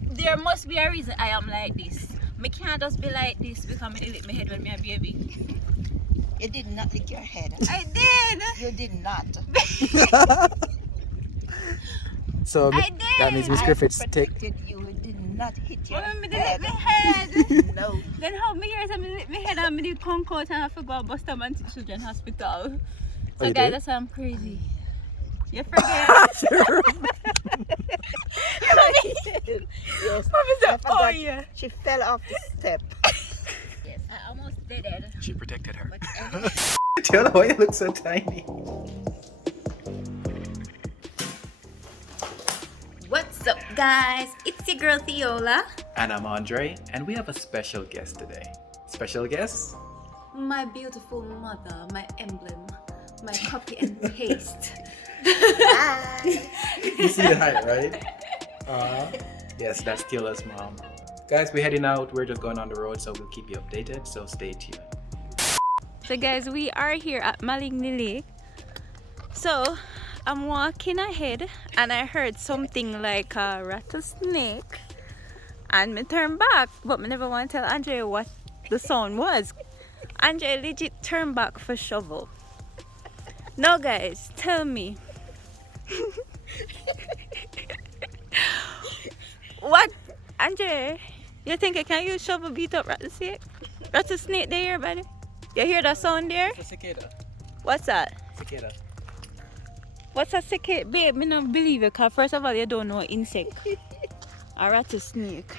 There must be a reason I am like this. Me can't just be like this because me lick my head when me a baby. You did not lick your head. I did. You did not. So I did. that means Miss Griffiths take. protected you. You did not hit your Well, me head. lick my head. No. Then how me hear some lick my head and me did come out and I forgot about Boston Man Children's Hospital. So you guys, did? that's why I'm crazy. You forget. Yes. Mama said, I oh forgot. yeah. She fell off the step. Yes, I almost did it. She protected her. But anyway, Tell why you look so tiny. What's up, guys? It's your girl Theola. And I'm Andre, and we have a special guest today. Special guest? My beautiful mother, my emblem, my copy and paste. You see the height, right? Yes, that's Tila's mom. Guys, we're heading out. We're just going on the road, so we'll keep you updated. So stay tuned. So guys, we are here at Maligny Lake. So I'm walking ahead and I heard something like a rattlesnake. And me turn back, but me never want to tell Andre what the sound was. Andre legit turned back for shovel. Now guys, tell me. What? Andre, you think I can use shovel beat up rattlesnake? Rattlesnake there, buddy? You hear that sound there? It's a cicada. What's that? Cicada. What's a cicada? Babe, me don't believe it, because first of all, you don't know insect. A rattlesnake.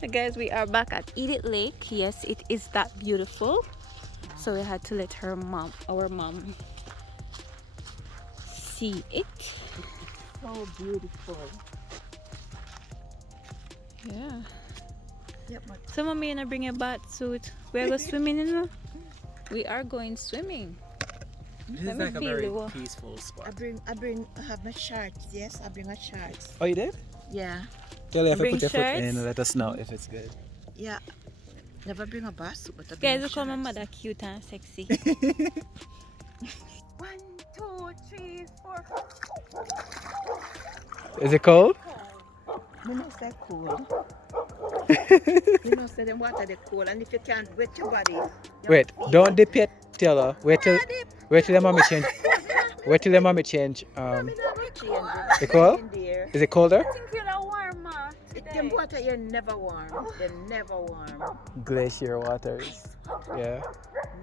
So guys, we are back at Edith Lake. Yes, it is that beautiful. So we had to let our mom see it. so beautiful. Yeah. Yep, but So mommy, you gonna bring your bath suit. We're going swimming, you know? We are going swimming. This Let is me like a feel very the wa- peaceful spot. I have my shorts. Yes, I bring my shorts. Oh, you did? Yeah. Tell you have to Bring put your foot shirts? in and let us know if it's good. Yeah. Never bring a bath suit, but I bring Guys, my look how my shorts. mother cute and sexy. 1, 2, 3, 4. Is it cold? Me know say cold. Me know say the water they cold, and if you can't wet your body. you Wait, have to don't feel dip yet, Taylor. Wait till the mommy change. Wait till the mommy change. it. Me never change The it. cold? In there. Is it colder? I think you're warm, Them water here never warm. They're never warm. Glacier waters. Yeah.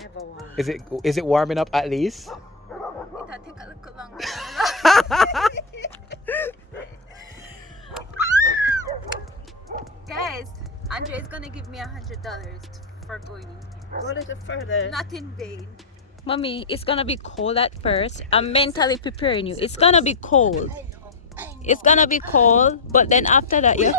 Never warm. Is it warming up at least? It'll take a little longer. Guys, Andre is gonna give me $100 for going in here. Go a little further. Not in vain. Mommy, it's gonna be cold at first. I'm mentally preparing you. It's gonna be cold. I know. It's gonna be cold, but then after that, yeah.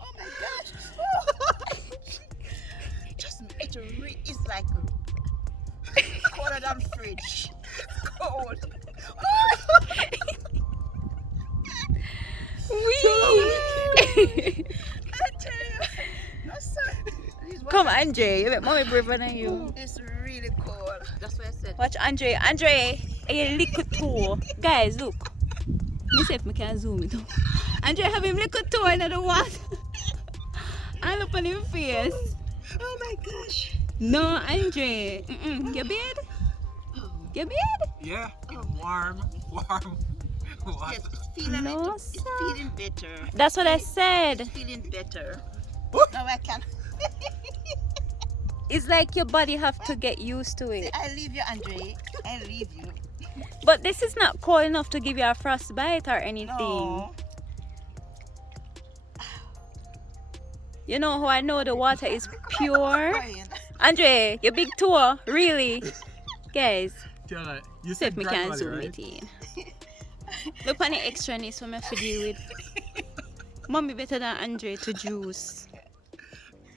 Oh my gosh. Just it's like colder than fridge. It's cold. Wee! I tell you. No sir. Come, Andre. You make mommy braver than you. It's really cold. That's what I said. Watch Andre. Andre, a little toe. Guys, look. Me see if I can zoom it. Andre have him little toe in the water. I look on his face. Oh my gosh. No, Andre. You bad? You bad? Yeah. Warm. Yes, it's feeling No, it's sir. feeling better. That's what I said. Feeling better. What? Now I can. It's like your body have to get used to it. I leave you, Andre. I leave you. But this is not cold enough to give you a frostbite or anything. No. You know how I know the water is pure? Crying. Andre, your big toe, really? Guys, Taylor, you see if me can zoom it in. Look on the extraness for me to deal with. Mommy better than Andre to juice.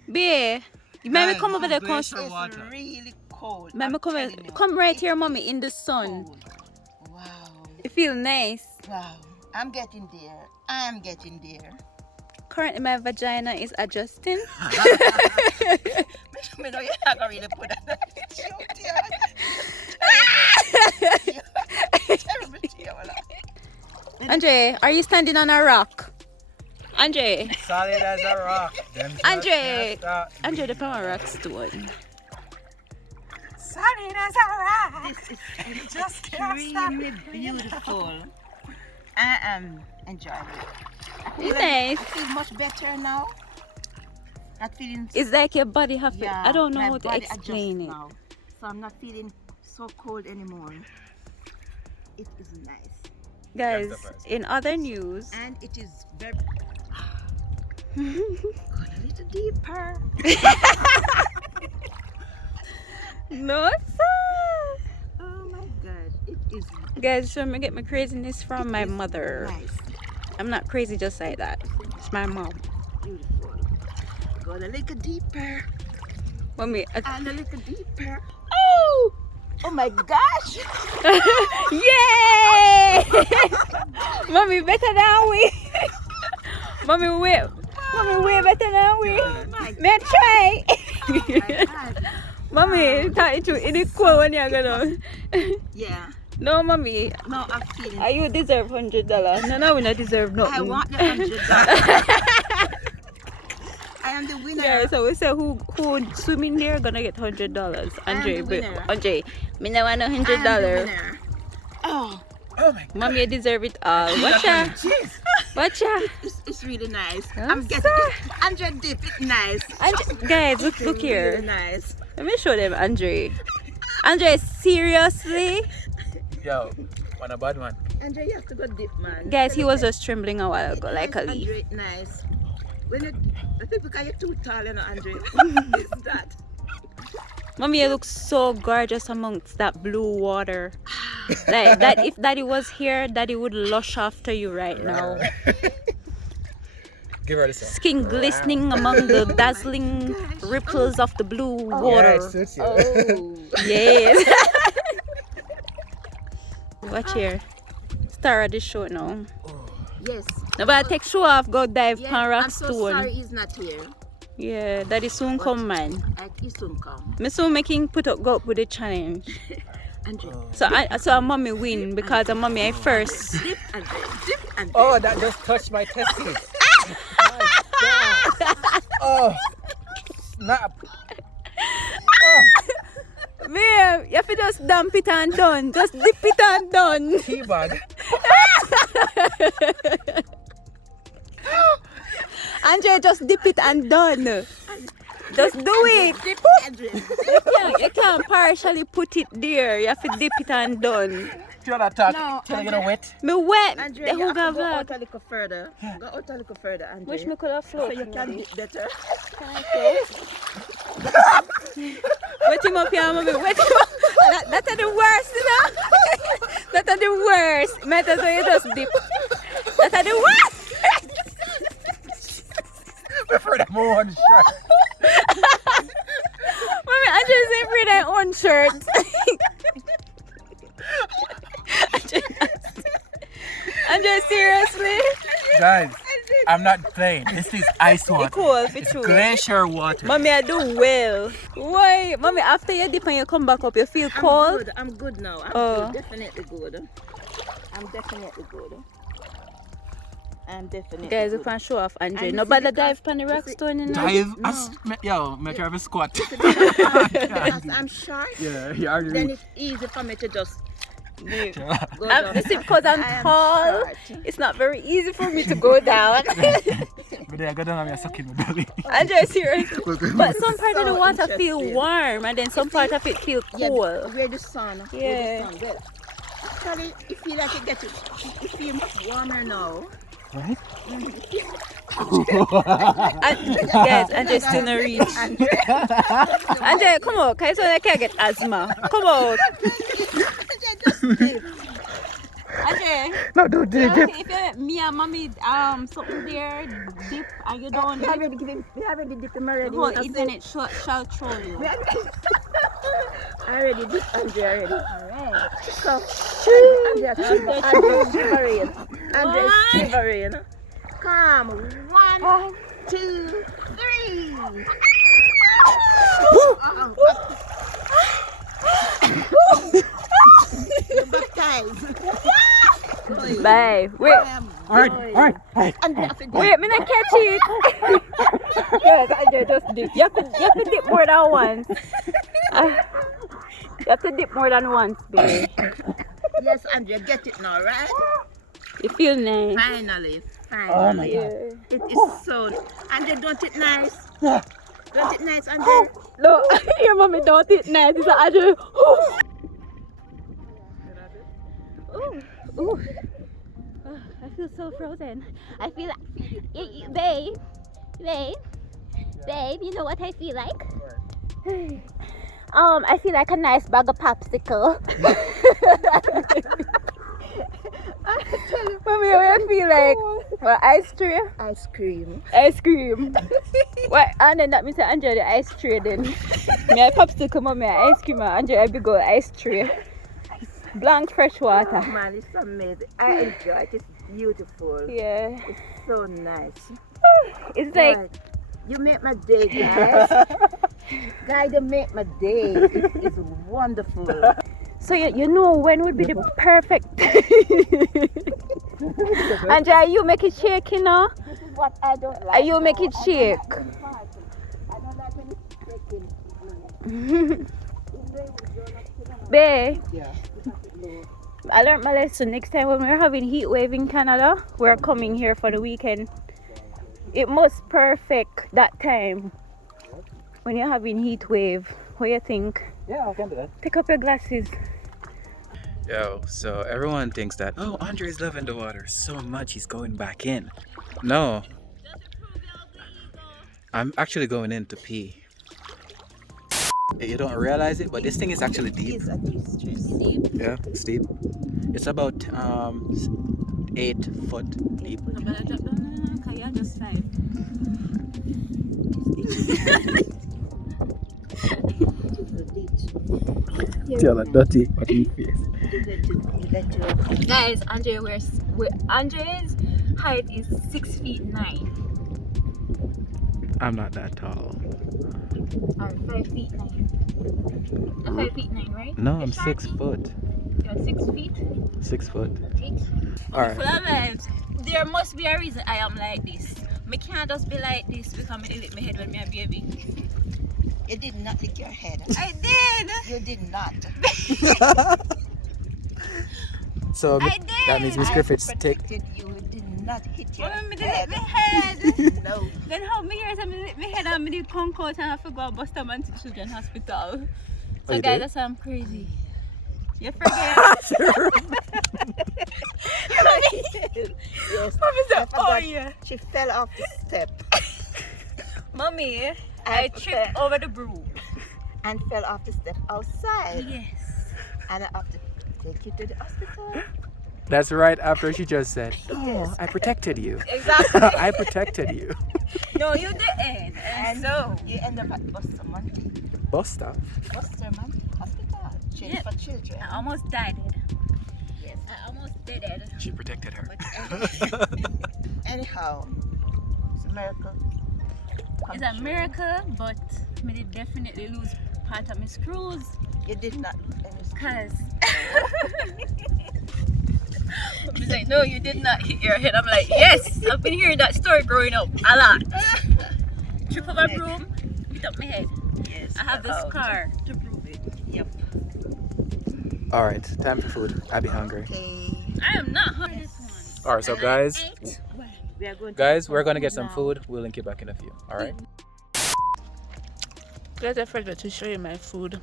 Bae, you made me come over there, come, It's really cold. made me I'm telling you. come right here, mommy, in the sun. Cold. Wow. It feel nice. Wow. I'm getting there. I'm getting there. currently my vagina is adjusting. Me know you're not gonna really put that. Andre, are you standing on a rock? Andre, Solid as a rock. Andre, Andre, the power rock stone. Solid as a rock. This is just extremely beautiful. I am enjoying it. Nice. I feel much better now. Not feeling. It's like your body have. Yeah, I don't know my how to body explain adjusts it. now. So I'm not feeling so cold anymore. It is nice. Guys, in other news, And it is very. Going a little deeper. no sir. Oh my god, it is Guys, so I'm gonna get my craziness from my mother. nice, I'm not crazy just like that. It's my mom. beautiful. Going a little deeper Mommy, and a little deeper. oh! Oh my gosh! Yay! Mommy better than we. Mommy way better than we. my May I try? Oh my god. Mommy, try to in the cool when you're gonna. Yeah. No, mommy, No, I'm feeling. you deserve $100. No, we not deserve nothing. I want the $100. I am the winner. Yeah, so we say who swim in there gonna get $100. Andre, the winner. Andre, me no want no I am the $100. winner. Oh, Oh my god. Mommy, you deserve it all. Watch ya, watch ya. it's really nice. Yes, I'm getting it. 100 dip. It's nice. Guys, look It's here. Really nice. Let me show them Andre. Andre, seriously? Yo, one a bad one. Andre, you have to go dip, man. Guys, he was just trembling a while ago like a leaf. Andre, nice. When it, I think because you're too tall, you know, Andre. It's that. Mommy, you look so gorgeous amongst that blue water. Like that, if Daddy was here, Daddy would lush after you right now. Give her this one. Skin glistening among the dazzling ripples of the blue water. Yeah, it suits you. Oh. Yes. Watch here. Star of the show now. Yes. No, but take show off, go dive Yeah, pan rock I'm so stone. sorry he's not here. Yeah, Daddy soon come, man. He soon come. Me soon making go up with the challenge. Andre, So mommy win because mommy I first. dip, Andre, dip, Andre. Oh, that just touched my testes. My God. Oh, snap. Man, you have to just dump it and done. Just dip it and done. Keyboard. Andre, just dip it and done. Just do it. Dip, Andre. You can't partially put it there. You have to dip it and done. Feel that talk No, till you get wet. Me wet. Andre, The you whole have to go vlog. out a little further. Go out a little further, Andre. Wish me could have So floated. you can dip better. Wet him up here, mommy. Wet him up. That's the worst, you know? That's the worst. Matter so you just dip. That's the worst. Before that more on shirt. Mommy, I just ain't free that own shirt. Andre, seriously? Guys, I'm not playing. This is ice water. It's cool, it's true. Glacier water. Mommy, I do well. Why? Mommy, after you dip and you come back up, you feel cold? I'm good now. I'm Oh. good. Definitely good. I'm definitely good. I'm definitely Guys, we good. can show off Andre. And you Nobody see, dive because- on the you rock see- stone, you know? Dive. No. Yo, make her have a squat. Because I'm short, Yeah, you already then reached. it's easy for me to just go I'm, down. you see, because I'm I am tall, short. it's not very easy for me to go down. But then I go down and I'm sucking my belly. Andre, serious. But some part of the So water feel interesting. warm and then some part of it feel Yeah, cool. where the sun. Yeah. Where the sun. Well, actually, you feel like it gets you feel much warmer now. Right? And, guys, Andre still not reach. Andre, Andre, come on, can you so I can get asthma? Come on. just dip. Andre, No, don't do okay, it. if you me and mommy something there, dip and you don't We already give him. We already dip him already. the whole That's it. internet shall troll you. I already did Andre already. Alright. So Andre shivering. Andre What? shivering. Come. 1, 2, 3. You're baptized. Bye. Wait. Alright. Wait, me not catch it. Yes, I just dip. You have to dip more than once. You have to dip more than once, babe. Yes, Andrea, get it now, right? You feel nice. Finally. Oh my Yeah. God. It is so. Andrea, don't it nice? Don't it nice, Andrea? No, your mommy don't it nice. It's like, ooh, ooh. Oh, I feel so frozen. I feel like, babe, you know what I feel like? I feel like a nice bag of popsicle. Mommy, what I feel like? What, ice tray? Ice cream. Ice cream. What? And then that means I enjoy the ice tray then. Me a popsicle, mommy, ice cream, and enjoy a big old ice tray. Blank fresh water. Man, it's amazing. I enjoy it. It's beautiful. Yeah. It's so nice. It's like, Guys, you make my day, guys. Guys, you make my day. It's wonderful. so you know when would be the perfect Andrea, you make it shake, you know? This is what I don't like. Are you make it shake? I don't like when it's shaking. Babe, Yeah. I learned my lesson. Next time when we're having heat wave in Canada, we're coming here for the weekend. It must perfect that time when you're having heat wave. What do you think? Yeah, I can do that. Pick up your glasses. Yo, so everyone thinks that, oh, Andre's loving the water so much he's going back in. No. I'm actually going in to pee. You don't realize it, but this thing is actually deep. It's a deep. Yeah, steep. It's about 8 foot deep. Okay, just 5. Tell her dirty what in face. Guys, Andre's height is 6 feet 9. I'm not that tall. Or 5 feet 9. 5 feet 9, right? No, I'm 6 foot. You're 6 feet? 6 foot. Feet? Alright. Full of vibes. There must be a reason I am like this. Me can't just be like this because I lick my head when me a baby. You did not lick your head. I did! You did not. So I did! that means Miss Griffiths I take. protected you. You did not hit your When me did head. lick my head. No. Then how me hear something lick my head and me did come out and I forgot bust a man to children's hospital. So you guys, did? that's why I'm crazy. You forget. Yes. Mommy said, I forgot. oh yeah. She fell off the step Mommy, I tripped over the broom. and fell off the step outside. Yes. And I have to take you to the hospital. That's right after she just said, oh, Yes. I protected you. Exactly. I protected you. No, you didn't. And so, You end up at Busterman. Bus stop. Hospital. Yeah. For children. I almost died. Yes. I almost did it. She protected her. Anyhow, it's a miracle. It's a miracle, but me did definitely lose part of my screws. You did not lose any screws. Cause He's like, no, you did not hit your head. I'm like, yes, I've been hearing that story growing up a lot. Trip over broom, hit up my head. Yes. I have the scar to prove it. Yep. Alright, time for food. I be hungry. Okay. I am not hungry. Alright, so guys, We are going to guys, we're gonna get some food. We'll link you back in a few. Alright? Guys, I forgot to show you my food.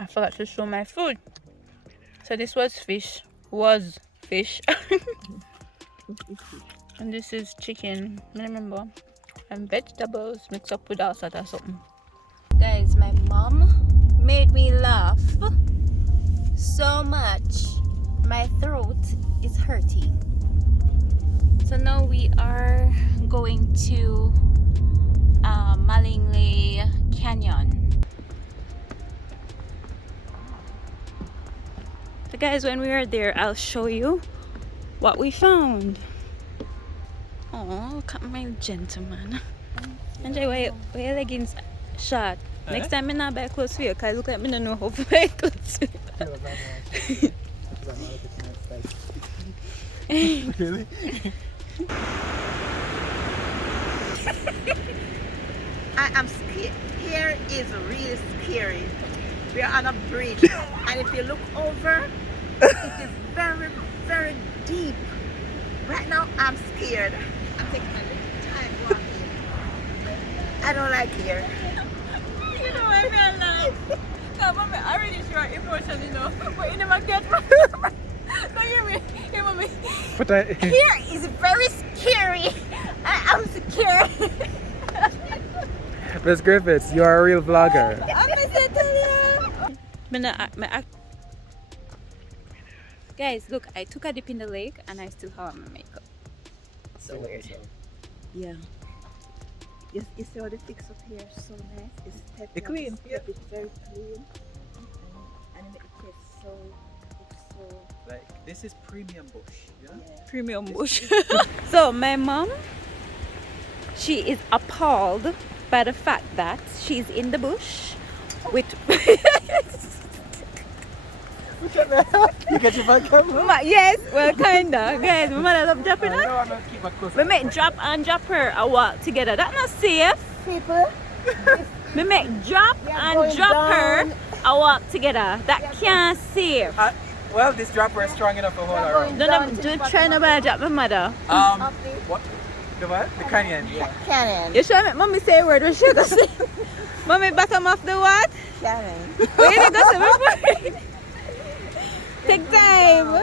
I forgot to show my food. So this was fish. And this is chicken, remember? And vegetables mixed up with all sort of something. Guys, my mom made me laugh so much. My throat is hurting. So now we are going to Malingli Canyon. So guys, when we are there, I'll show you what we found. Oh, look at my gentleman. Enjoy why your leggings short. Next time I not buy clothes for you, because look like me don't know how to buy clothes for you. Really? I am scared. Here is really scary. We are on a bridge, and if you look over, it is very, very deep. Right now, I'm scared. I'm taking a little time walking. I don't like here. You know why I laugh? No, mommy, I already show emotion, you know. But you never get my. No, hear me. Hear mommy. But I... Here is very scary. I am scared. Miss Griffiths, you are a real vlogger. Guys, look, I took a dip in the lake and I still have my makeup. So weird. Yeah. You see how the fix up here is so nice? It's stepped It's clean, yeah. It's very clean. And it makes it taste so, it's so... Like, this is premium bush, you know? Yeah. Premium bush. So my mom, she is appalled by the fact that she's in the bush with... You get your back camera? Yes, well, kinda. Guys, my mother love dropping her. No, I'm not keep a close. We make drop and drop her a walk together. That's not safe. People, We make drop and drop her a walk together. That can't save. Well, this dropper is strong enough to hold her up. Don't try nobody drop my mother. What? The what? The canyon, yeah. Cannon. You sure make mommy say a word when she go say? Mommy bottom off the what? Cannon. Where you go say before? Take time.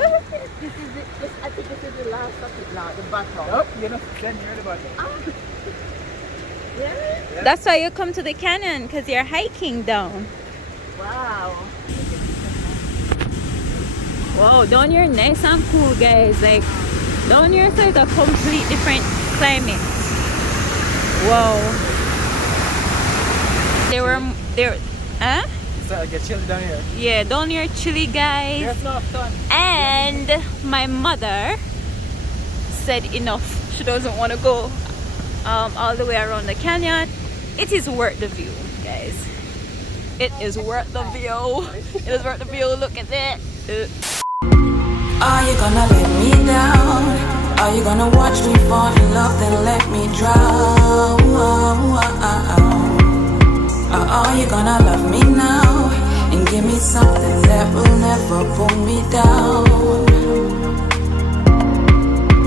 I think this is the last of it now, the bottom. Nope, you're not then you're the bottom. Really? That's why you come to the canyon, because you're hiking down. Wow. Wow, down here nice and cool, guys. Like down here so it's a complete different climate. Wow. Huh? So I get chilly down here. Yeah, down here chilly, guys. There's no sun. And my mother said enough. She doesn't want to go all the way around the canyon. It is worth the view, guys. It is worth the view. It is worth the view. Look at that. Are you gonna let me down? Are you gonna watch me fall in love, then let me drown? Or are you gonna love me now and give me something that will never pull me down?